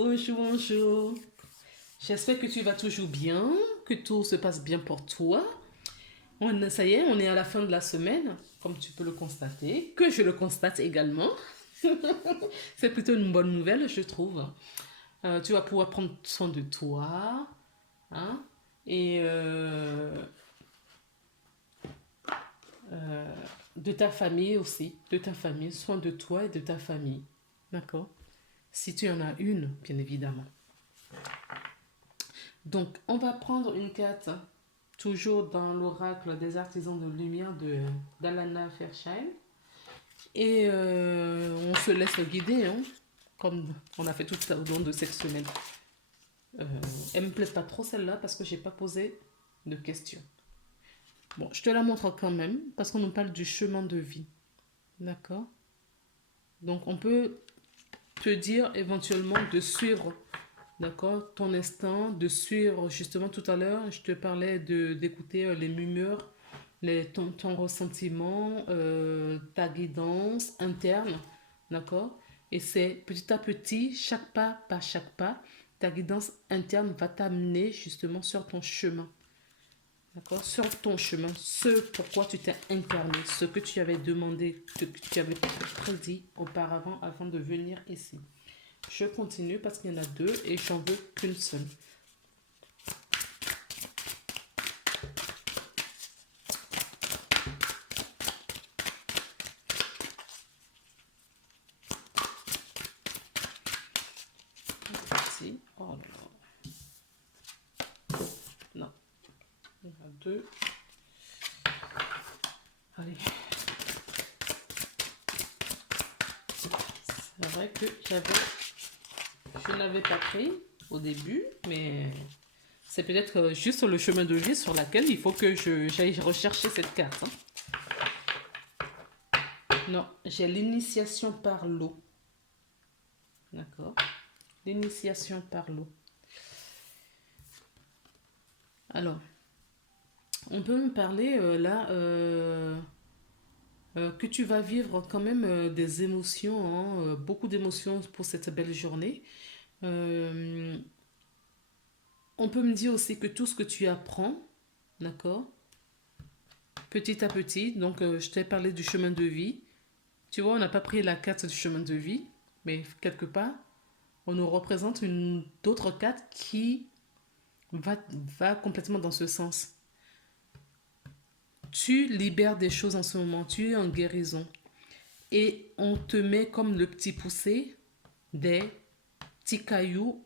Bonjour, bonjour. J'espère que tu vas toujours bien, que tout se passe bien pour toi. Ça y est, on est à la fin de la semaine, comme tu peux le constater, que je le constate également. C'est plutôt une bonne nouvelle, je trouve. Tu vas pouvoir prendre soin de toi, hein, et euh, de ta famille aussi, de ta famille, soin de toi et de ta famille. D'accord? Si tu en as une, bien évidemment. Donc, on va prendre une carte, toujours dans l'oracle des artisans de lumière de d'Alana Fairchild. Et on se laisse guider, hein, comme on a fait tout au long de cette semaine. Euh, Elle me plaît pas trop celle-là parce que j'ai pas posé de questions. Bon, je te la montre quand même parce qu'on nous parle du chemin de vie. D'accord? Donc, on peut te dire éventuellement de suivre, d'accord, ton instinct, de suivre justement tout à l'heure, je te parlais d'écouter les murmures, ton ressentiment, ta guidance interne, d'accord. Et c'est petit à petit, chaque pas par chaque pas, ta guidance interne va t'amener justement sur ton chemin, d'accord, sur ton chemin, ce pourquoi tu t'es incarné, ce que tu avais demandé, ce que tu avais prédit auparavant avant de venir ici. Je continue parce qu'il y en a deux et j'en veux qu'une seule. Ici. Oh là là. Non. Il y en a deux. Allez. C'est vrai que je n'avais pas pris au début, mais c'est peut-être juste le chemin de vie sur laquelle il faut que j'aille rechercher cette carte, hein. Non, j'ai l'initiation par l'eau. D'accord. L'initiation par l'eau. Alors, on peut me parler là que tu vas vivre quand même des émotions, hein, beaucoup d'émotions pour cette belle journée. Euh, on peut me dire aussi que tout ce que tu apprends, d'accord, petit à petit, donc je t'ai parlé du chemin de vie. Tu vois, on n'a pas pris la carte du chemin de vie, mais quelque part, on nous représente une d'autres carte qui va, va complètement dans ce sens. Tu libères des choses en ce moment, tu es en guérison. Et on te met comme le petit poussé des petits cailloux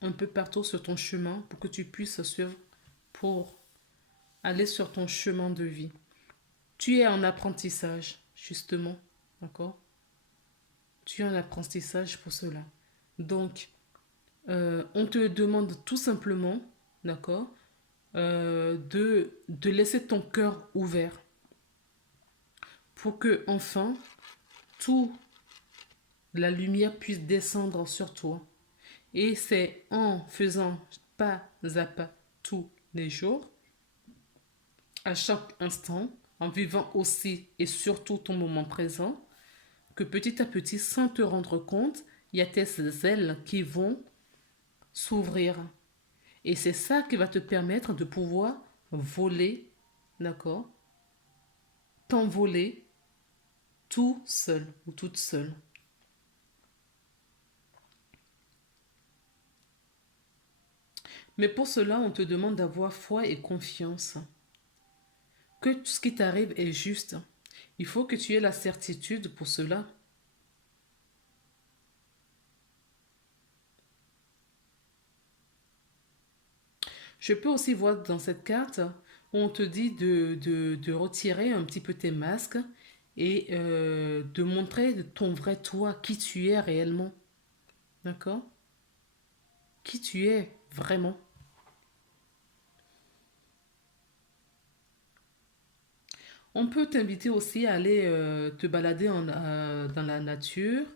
un peu partout sur ton chemin pour que tu puisses suivre pour aller sur ton chemin de vie. Tu es en apprentissage, justement, d'accord. Tu es en apprentissage pour cela. Donc, on te demande tout simplement, d'accord, de laisser ton cœur ouvert pour que, enfin, toute la lumière puisse descendre sur toi. Et c'est en faisant pas à pas tous les jours, à chaque instant, en vivant aussi et surtout ton moment présent, que petit à petit, sans te rendre compte, il y a tes ailes qui vont s'ouvrir. Et c'est ça qui va te permettre de pouvoir voler, d'accord, t'envoler tout seul ou toute seule. Mais pour cela, on te demande d'avoir foi et confiance, que tout ce qui t'arrive est juste. Il faut que tu aies la certitude pour cela. Je peux aussi voir dans cette carte où on te dit de retirer un petit peu tes masques et de montrer ton vrai toi, qui tu es réellement. D'accord. Qui tu es vraiment. On peut t'inviter aussi à aller te balader dans la nature.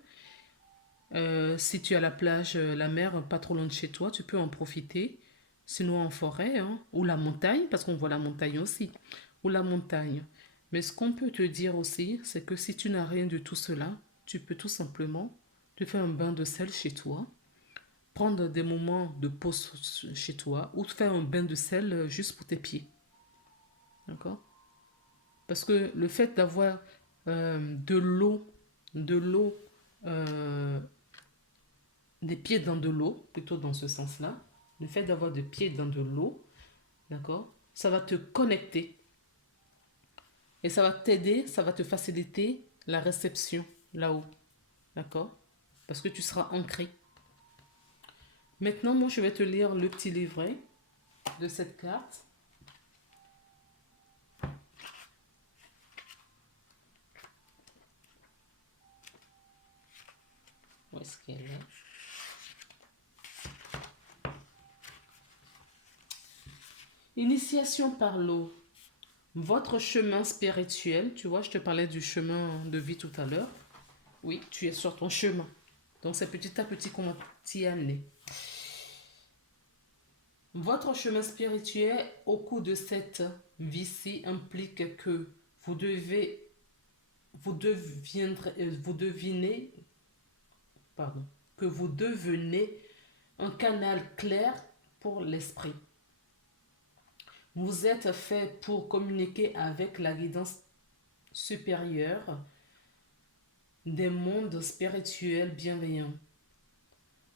Si tu as la plage, la mer pas trop loin de chez toi, tu peux en profiter. Sinon en forêt, hein, ou la montagne, parce qu'on voit la montagne aussi, ou la montagne. Mais ce qu'on peut te dire aussi, c'est que si tu n'as rien de tout cela, tu peux tout simplement te faire un bain de sel chez toi, prendre des moments de pause chez toi ou faire un bain de sel juste pour tes pieds. D'accord? Parce que le fait d'avoir de l'eau, euh, des pieds dans de l'eau, plutôt dans ce sens-là, le fait d'avoir des pieds dans de l'eau, d'accord, ça va te connecter et ça va t'aider, ça va te faciliter la réception là-haut, d'accord? Parce que tu seras ancré. Maintenant, moi, je vais te lire le petit livret de cette carte. Où est-ce qu'elle est? Initiation par l'eau. Votre chemin spirituel, tu vois, je te parlais du chemin de vie tout à l'heure. Oui, tu es sur ton chemin. Donc c'est petit à petit qu'on va t'y amener. Votre chemin spirituel au cours de cette vie-ci implique que vous devez, vous deviendrez, vous devinez, pardon, que vous devenez un canal clair pour l'esprit. Vous êtes fait pour communiquer avec la guidance supérieure des mondes spirituels bienveillants.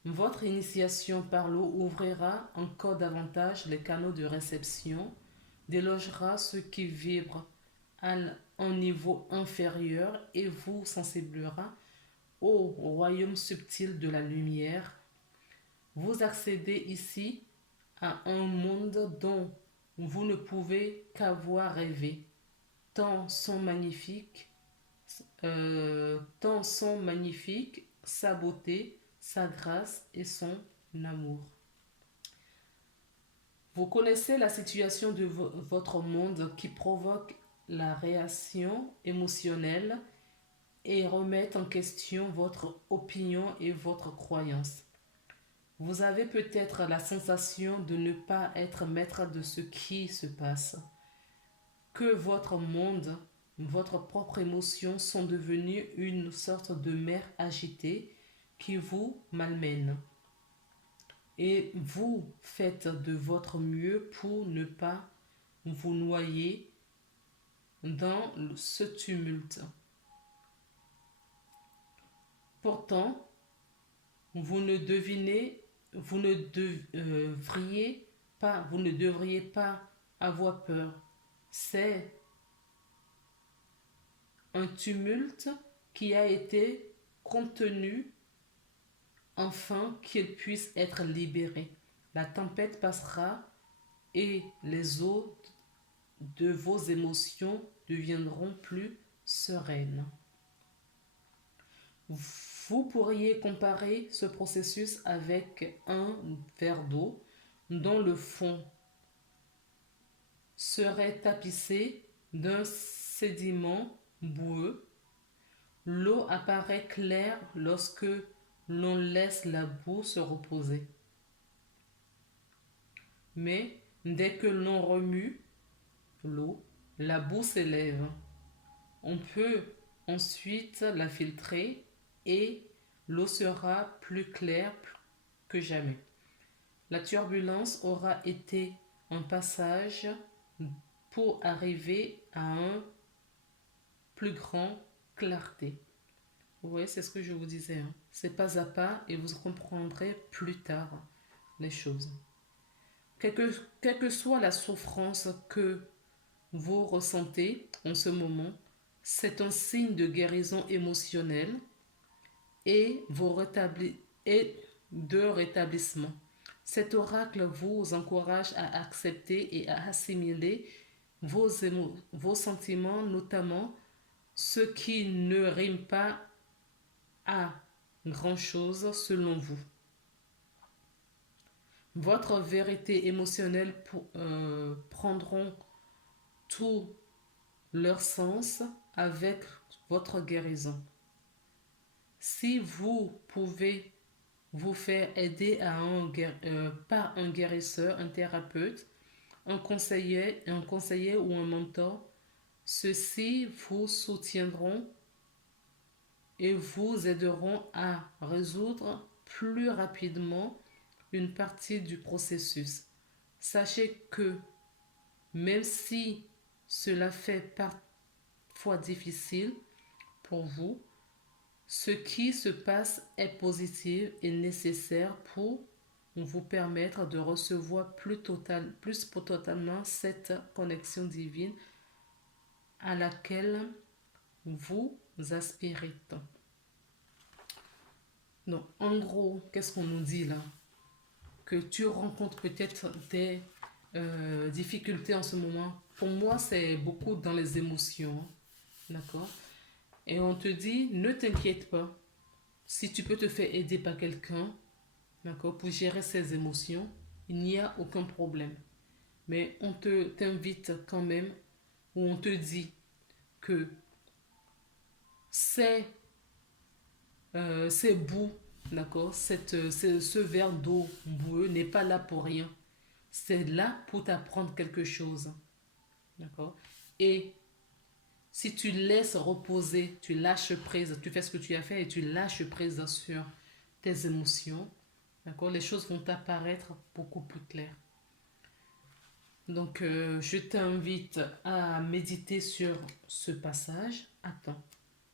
Votre initiation par l'eau ouvrira encore davantage les canaux de réception, délogera ceux qui vibrent à un niveau inférieur et vous sensibilisera au royaume subtil de la lumière. Vous accédez ici à un monde dont vous ne pouvez qu'avoir rêvé, tant sont magnifiques sa beauté, sa grâce et son amour. Vous connaissez la situation de votre monde qui provoque la réaction émotionnelle et remet en question votre opinion et votre croyance. Vous avez peut-être la sensation de ne pas être maître de ce qui se passe, que votre monde, votre propre émotion sont devenues une sorte de mer agitée qui vous malmène. Et vous faites de votre mieux pour ne pas vous noyer dans ce tumulte. Pourtant, vous ne devriez pas avoir peur. C'est un tumulte qui a été contenu afin qu'il puisse être libéré. La tempête passera et les eaux de vos émotions deviendront plus sereines. Vous pourriez comparer ce processus avec un verre d'eau dont le fond serait tapissé d'un sédiment boueux. L'eau apparaît claire lorsque l'on laisse la boue se reposer. Mais dès que l'on remue l'eau, la boue s'élève. On peut ensuite la filtrer et l'eau sera plus claire que jamais. La turbulence aura été un passage pour arriver à un plus grand clarté. Vous voyez, c'est ce que je vous disais. Hein. C'est pas à pas et vous comprendrez plus tard les choses. Quelle que soit la souffrance que vous ressentez en ce moment, c'est un signe de guérison émotionnelle et, et de rétablissement. Cet oracle vous encourage à accepter et à assimiler vos sentiments, notamment ceux qui ne riment pas à grand-chose selon vous. Votre vérité émotionnelle prendront tout leur sens avec votre guérison. Si vous pouvez vous faire aider par un guérisseur, un thérapeute, un conseiller ou un mentor, ceux-ci vous soutiendront et vous aideront à résoudre plus rapidement une partie du processus. Sachez que même si cela fait parfois difficile pour vous, ce qui se passe est positif et nécessaire pour vous permettre de recevoir plus totalement cette connexion divine à laquelle vous aspirez tant. Donc, en gros, qu'est-ce qu'on nous dit là? Que tu rencontres peut-être des difficultés en ce moment. Pour moi, c'est beaucoup dans les émotions. D'accord? Et on te dit, ne t'inquiète pas. Si tu peux te faire aider par quelqu'un, d'accord, pour gérer ces émotions, il n'y a aucun problème. Mais on t'invite quand même, ou on te dit que c'est bout, d'accord, ce verre d'eau boueux n'est pas là pour rien. C'est là pour t'apprendre quelque chose. D'accord? Et si tu laisses reposer, tu lâches prise, tu fais ce que tu as fait et tu lâches prise sur tes émotions, d'accord, les choses vont apparaître beaucoup plus claires. Donc, je t'invite à méditer sur ce passage. Attends,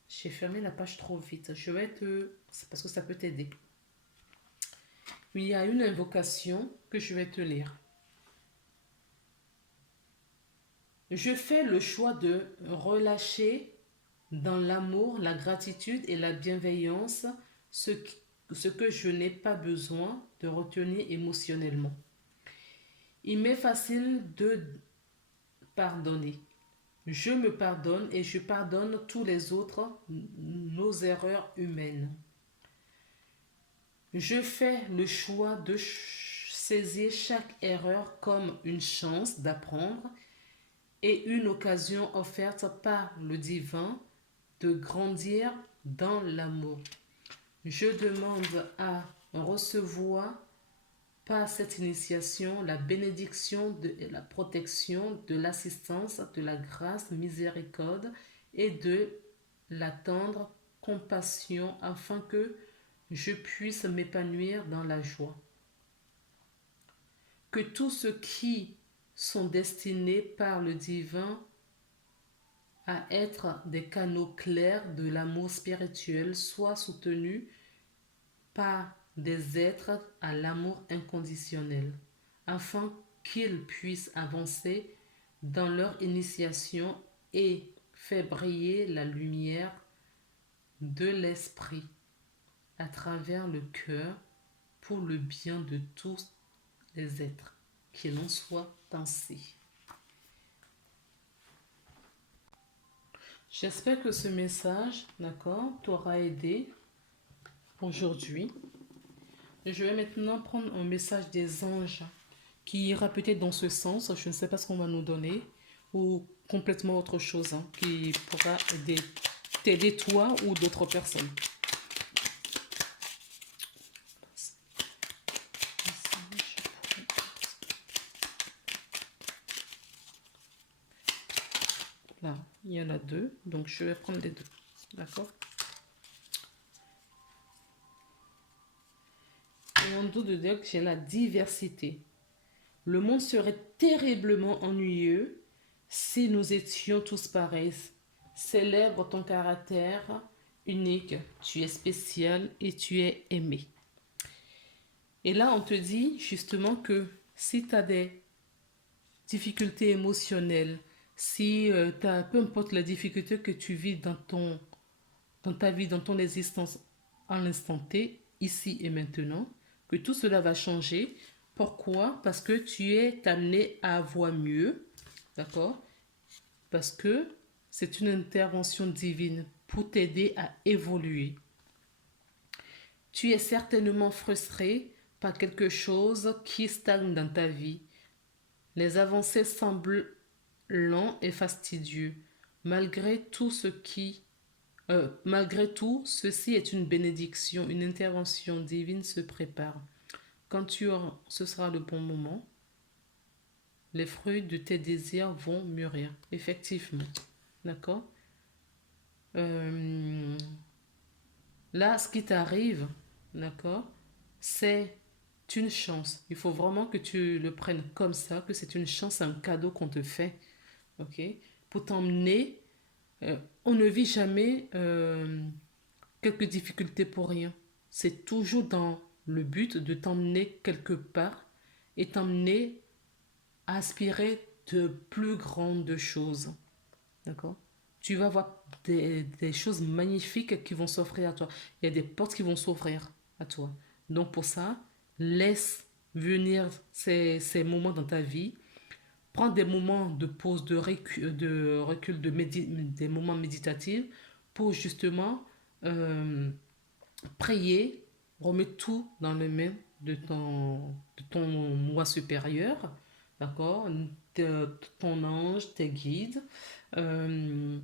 j'ai fermé la page trop vite. C'est parce que ça peut t'aider. Il y a une invocation que je vais te lire. Je fais le choix de relâcher dans l'amour, la gratitude et la bienveillance ce que je n'ai pas besoin de retenir émotionnellement. Il m'est facile de pardonner. Je me pardonne et je pardonne tous les autres nos erreurs humaines. Je fais le choix de saisir chaque erreur comme une chance d'apprendre et une occasion offerte par le divin de grandir dans l'amour. Je demande à recevoir par cette initiation la bénédiction de la protection, de l'assistance, de la grâce, miséricorde et de la tendre compassion afin que je puisse m'épanouir dans la joie. Que tous ceux qui sont destinés par le divin à être des canaux clairs de l'amour spirituel soient soutenus par des êtres à l'amour inconditionnel, afin qu'ils puissent avancer dans leur initiation et faire briller la lumière de l'esprit à travers le cœur pour le bien de tous les êtres, qu'il en soit ainsi. J'espère que ce message, d'accord, t'aura aidé aujourd'hui. Je vais maintenant prendre un message des anges qui ira peut-être dans ce sens. Je ne sais pas ce qu'on va nous donner ou complètement autre chose qui pourra t'aider toi ou d'autres personnes. Là, il y en a deux, donc je vais prendre les deux. D'accord? Et on doute de dire que j'ai la diversité. Le monde serait terriblement ennuyeux si nous étions tous pareils. Célèbre ton caractère unique. Tu es spécial et tu es aimé. Et là, on te dit justement que si tu as des difficultés émotionnelles, si tu as, peu importe la difficulté que tu vis dans ta vie, dans ton existence à l'instant T, ici et maintenant, que tout cela va changer. Pourquoi? Parce que tu es amené à voir mieux, d'accord? Parce que c'est une intervention divine pour t'aider à évoluer. Tu es certainement frustré par quelque chose qui stagne dans ta vie. Les avancées semblent lents et fastidieux. Malgré tout, ceci est une bénédiction, une intervention divine se prépare. Quand ce sera le bon moment, les fruits de tes désirs vont mûrir, effectivement. D'accord? Là, ce qui t'arrive, d'accord, c'est une chance. Il faut vraiment que tu le prennes comme ça, que c'est une chance, un cadeau qu'on te fait, ok? Pour t'emmener. On ne vit jamais quelques difficultés pour rien. C'est toujours dans le but de t'emmener quelque part et t'emmener à aspirer de plus grandes choses. D'accord? Tu vas voir des choses magnifiques qui vont s'offrir à toi. Il y a des portes qui vont s'ouvrir à toi. Donc pour ça, laisse venir ces moments dans ta vie. Prends des moments de pause, des moments méditatifs pour justement euh, prier, remettre tout dans les mains de ton moi supérieur, d'accord? Ton ange, tes guides. Euh,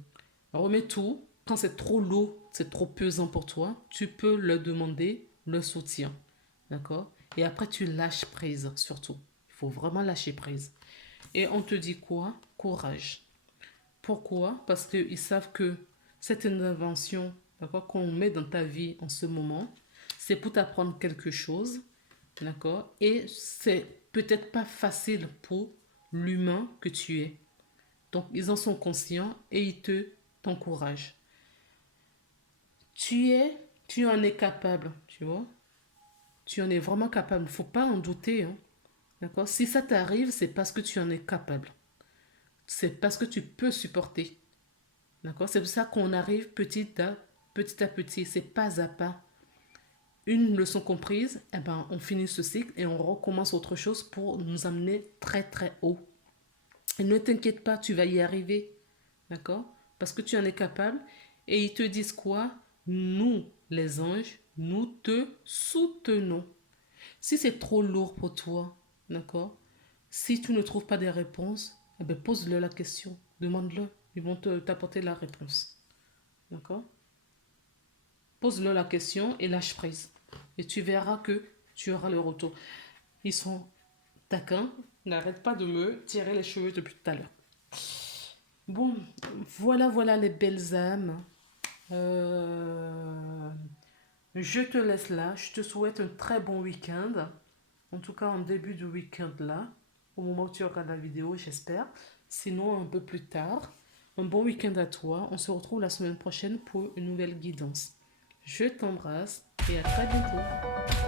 remets tout. Quand c'est trop lourd, c'est trop pesant pour toi, tu peux leur demander le soutien, d'accord? Et après, tu lâches prise, surtout. Il faut vraiment lâcher prise. Et on te dit quoi? Courage. Pourquoi? Parce qu'ils savent que cette intervention, d'accord, qu'on met dans ta vie en ce moment, c'est pour t'apprendre quelque chose, d'accord? Et c'est peut-être pas facile pour l'humain que tu es. Donc, ils en sont conscients et ils t'encouragent. Tu es, tu en es capable, tu vois? Tu en es vraiment capable. Il ne faut pas en douter, hein, d'accord? Si ça t'arrive, c'est parce que tu en es capable. C'est parce que tu peux supporter. D'accord? C'est pour ça qu'on arrive petit à petit, c'est pas à pas. Une leçon comprise, eh ben, on finit ce cycle et on recommence autre chose pour nous amener très très haut. Et ne t'inquiète pas, tu vas y arriver. D'accord? Parce que tu en es capable. Et ils te disent quoi? Nous, les anges, nous te soutenons. Si c'est trop lourd pour toi, d'accord? Si tu ne trouves pas des réponses, eh ben, pose-leur la question. Demande-le. Ils vont t'apporter la réponse. D'accord? Pose-leur la question et lâche prise. Et tu verras que tu auras le retour. Ils sont taquins. N'arrête pas de me tirer les cheveux depuis tout à l'heure. Bon, voilà les belles âmes. Euh, je te laisse là. Je te souhaite un très bon week-end. En tout cas, en début de week-end là. Au moment où tu regardes la vidéo, j'espère. Sinon, un peu plus tard. Un bon week-end à toi. On se retrouve la semaine prochaine pour une nouvelle guidance. Je t'embrasse et à très bientôt.